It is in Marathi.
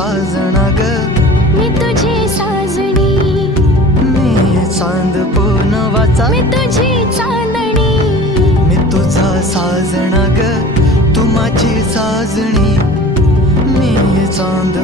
साजना ग, मी तुझी साजणी, मी चांद पूनवाचा, मी तुझी चांदणी, मी तुझा साजना ग, तू माझी साजणी, मी चांद